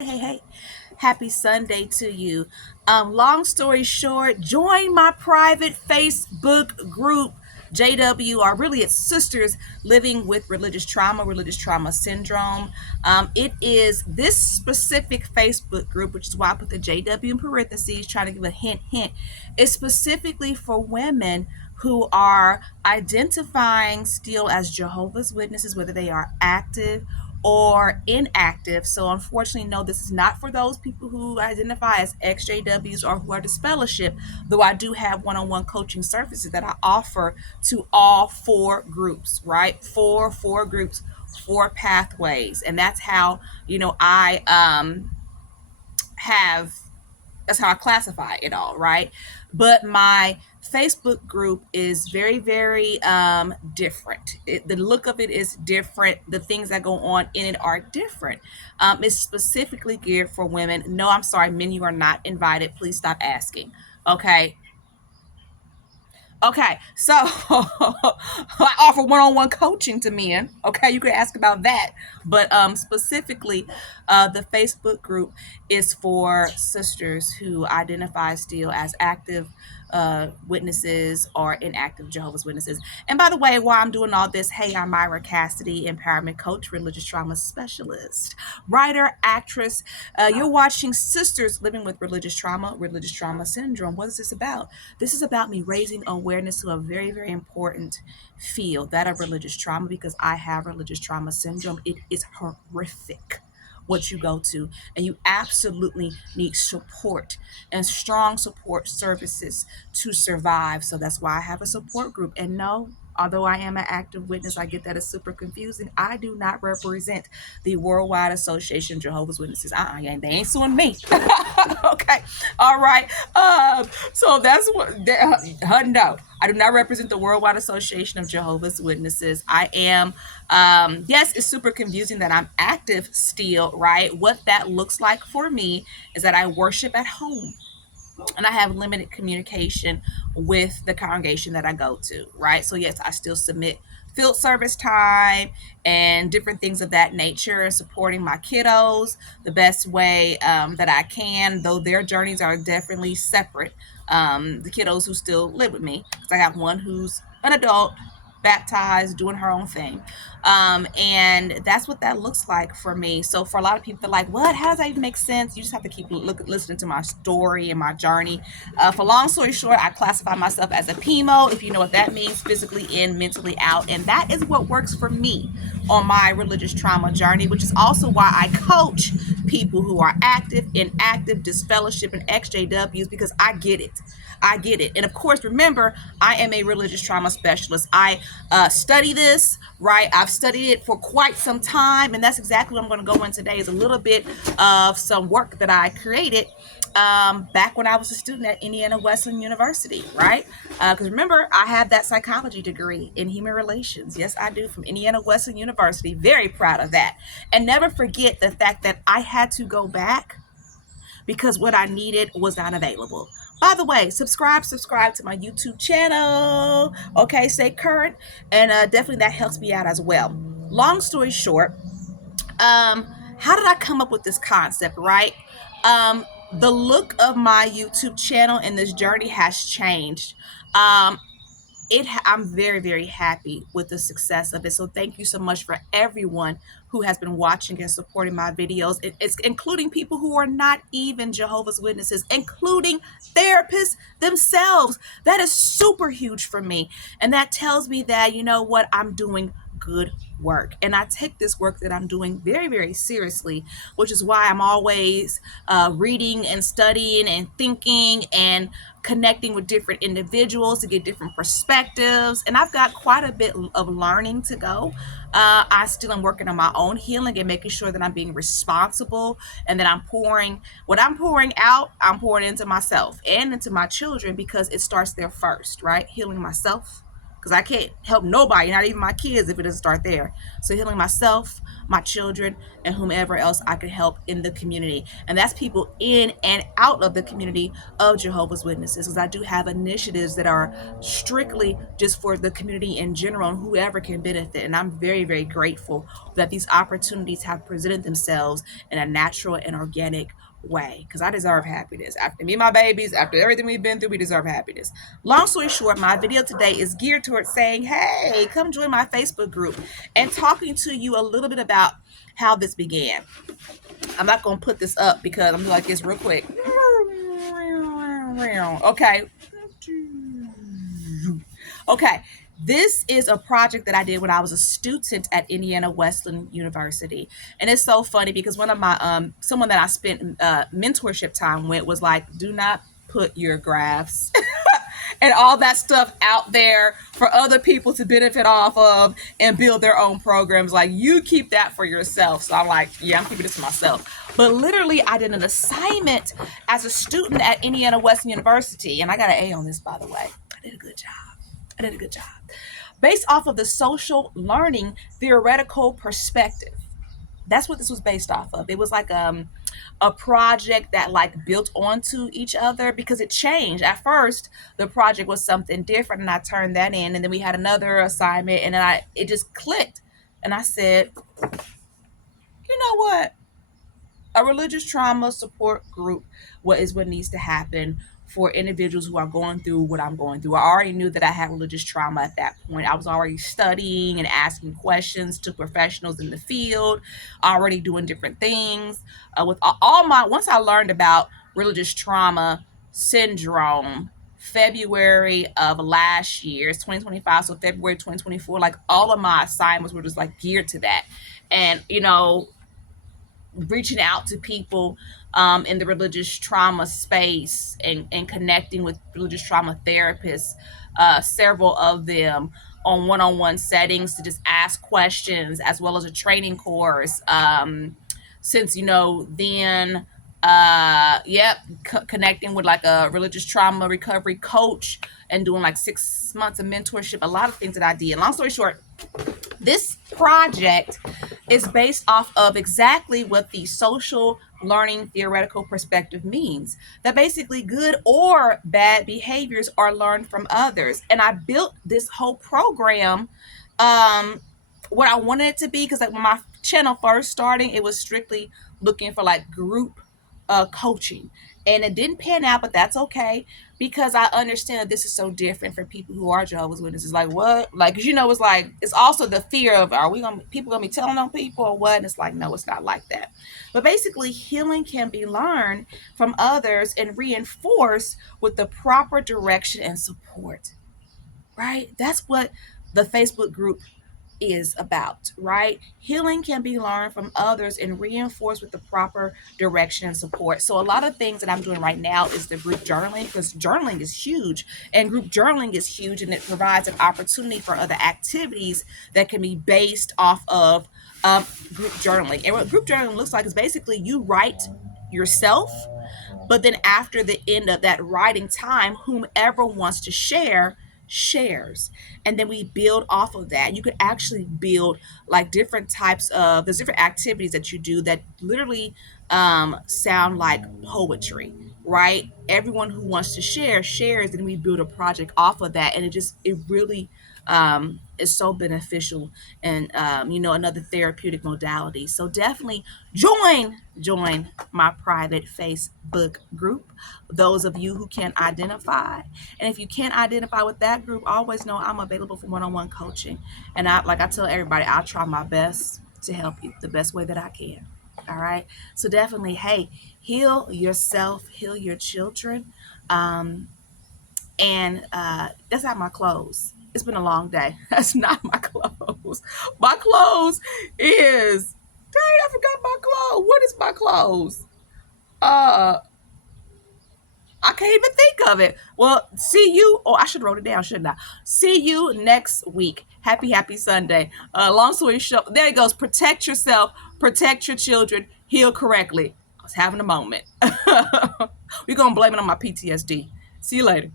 Hey, happy Sunday to you. Long story short, join my private Facebook group, JW, or really it's Sisters Living with Religious Trauma Syndrome. It is this specific Facebook group, which is why I put the JW in parentheses, trying to give a hint. It's specifically for women who are identifying still as Jehovah's Witnesses, whether they are active or inactive. So unfortunately, no, this is not for those people who identify as XJWs or who are disfellowship, though I do have one-on-one coaching services that I offer to all four groups, right? Four groups, four pathways. And that's how, I have that's how I classify it all, right? But my Facebook group is very, very different. The look of it is different. The things that go on in it are different. It's specifically geared for women. No, I'm sorry, men, you are not invited. Please stop asking. Okay. Okay, so I offer one-on-one coaching to men. Okay, you can ask about that, but specifically, the Facebook group is for sisters who identify still as active witnesses or inactive Jehovah's Witnesses. And by the way, while I'm doing all this, hey, I'm Myra Cassidy, empowerment coach, religious trauma specialist, writer, actress. You're watching Sisters Living with Religious Trauma Syndrome. What is this about? This is about me raising awareness to a very, very important field, that of religious trauma, because I have religious trauma syndrome. It is horrific what you go to, and you absolutely need support and strong support services to survive. So that's why I have a support group. And no, although I am an active witness, I get that is super confusing. I do not represent the Worldwide Association of Jehovah's Witnesses. They ain't suing me. Okay, all right. So that's what. No, I do not represent the Worldwide Association of Jehovah's Witnesses. I am. Yes, it's super confusing that I'm active still, right? What that looks like for me is that I worship at home and I have limited communication with the congregation that I go to, right? So yes, I still submit field service time and different things of that nature, and supporting my kiddos the best way that I can, though their journeys are definitely separate. The kiddos who still live with me, because I have one who's an adult, baptized, doing her own thing. And that's what that looks like for me. So for a lot of people, they're like, what? How does that even make sense? You just have to keep listening to my story and my journey. For long story short, I classify myself as a PMO, if you know what that means, physically in, mentally out. And that is what works for me on my religious trauma journey, which is also why I coach people who are active, inactive, disfellowship, and XJWs, because I get it. I get it. And of course, remember, I am a religious trauma specialist. I study this, right? I've studied it for quite some time. And that's exactly what I'm going to go in today, is a little bit of some work that I created back when I was a student at Indiana Wesleyan University, right? Because remember, I have that psychology degree in human relations. Yes, I do, from Indiana Wesleyan University. Very proud of that. And never forget the fact that I had to go back because what I needed was not available. By the way, subscribe to my YouTube channel. Okay, stay current, and definitely that helps me out as well. Long story short, how did I come up with this concept, right? The look of my YouTube channel and this journey has changed. Um, I'm very, very happy with the success of it. So thank you so much for everyone who has been watching and supporting my videos. It's including people who are not even Jehovah's Witnesses, including therapists themselves. That is super huge for me. And that tells me that, you know what, I'm doing good work. And I take this work that I'm doing very, very seriously, which is why I'm always reading and studying and thinking and connecting with different individuals to get different perspectives. And I've got quite a bit of learning to go. I still am working on my own healing and making sure that I'm being responsible, and that I'm pouring what I'm pouring out, I'm pouring into myself and into my children, because it starts there first, right? Healing myself, because I can't help nobody, not even my kids, if it doesn't start there. So healing myself, my children, and whomever else I can help in the community. And that's people in and out of the community of Jehovah's Witnesses, because I do have initiatives that are strictly just for the community in general and whoever can benefit. And I'm very, very grateful that these opportunities have presented themselves in a natural and organic way, because I deserve happiness. After me and my babies, after everything we've been through, we deserve happiness. Long story short, my video today is geared towards saying, hey, come join my Facebook group, and talking to you a little bit about how this began. I'm not going to put this up because I'm doing like this real quick. Okay. Okay. This is a project that I did when I was a student at Indiana Wesleyan University. And it's so funny because one of my, someone that I spent mentorship time with was like, do not put your graphs and all that stuff out there for other people to benefit off of and build their own programs. Like, you keep that for yourself. So I'm like, yeah, I'm keeping this for myself. But literally, I did an assignment as a student at Indiana Wesleyan University. And I got an A on this, by the way. I did a good job. Based off of the social learning theoretical perspective. That's what this was based off of. It was like a project that like built onto each other, because it changed. At first, the project was something different, and I turned that in, and then we had another assignment, and then it just clicked. And I said, you know what? A religious trauma support group, what needs to happen for individuals who are going through what I'm going through. I already knew that I had religious trauma at that point. I was already studying and asking questions to professionals in the field, already doing different things. Once I learned about religious trauma syndrome, February of last year, it's 2025, so February 2024, like all of my assignments were just like geared to that. And, reaching out to people in the religious trauma space, and connecting with religious trauma therapists, several of them on one-on-one settings to just ask questions, as well as a training course. Since, then, connecting with like a religious trauma recovery coach and doing like 6 months of mentorship, a lot of things that I did. Long story short, this project is based off of exactly what the social learning theoretical perspective means. That basically good or bad behaviors are learned from others. And I built this whole program what I wanted it to be, because like when my channel first starting, it was strictly looking for like group coaching, and it didn't pan out, but that's okay, because I understand that this is so different for people who are Jehovah's Witnesses. Like, what? Like, 'cause it's like, it's also the fear of, are people gonna be telling on people or what? And it's like, no, it's not like that. But basically, healing can be learned from others and reinforced with the proper direction and support, right? That's what the Facebook group is about, right? Healing can be learned from others and reinforced with the proper direction and support. So a lot of things that I'm doing right now is the group journaling, because journaling is huge, and group journaling is huge, and it provides an opportunity for other activities that can be based off of group journaling. And what group journaling looks like is basically you write yourself, but then after the end of that writing time, whomever wants to share shares, and then we build off of that. You could actually build like different types of, there's different activities that you do that literally sound like poetry, right? Everyone who wants to share shares, and we build a project off of that, and it really is so beneficial, and another therapeutic modality. So definitely join my private Facebook group, those of you who can identify. And if you can't identify with that group, always know I'm available for one-on-one coaching. And I tell everybody, I'll try my best to help you the best way that I can. All right. So definitely, hey, heal yourself, heal your children. And that's not my clothes. It's been a long day. That's not my clothes. My clothes is, dang, I forgot my clothes. What is my clothes? I can't even think of it. Well, see you. Oh, I should wrote it down, shouldn't I? See you next week. Happy Sunday. Long story short, there it goes. Protect yourself, protect your children, heal correctly. I was having a moment. We're going to blame it on my PTSD. See you later.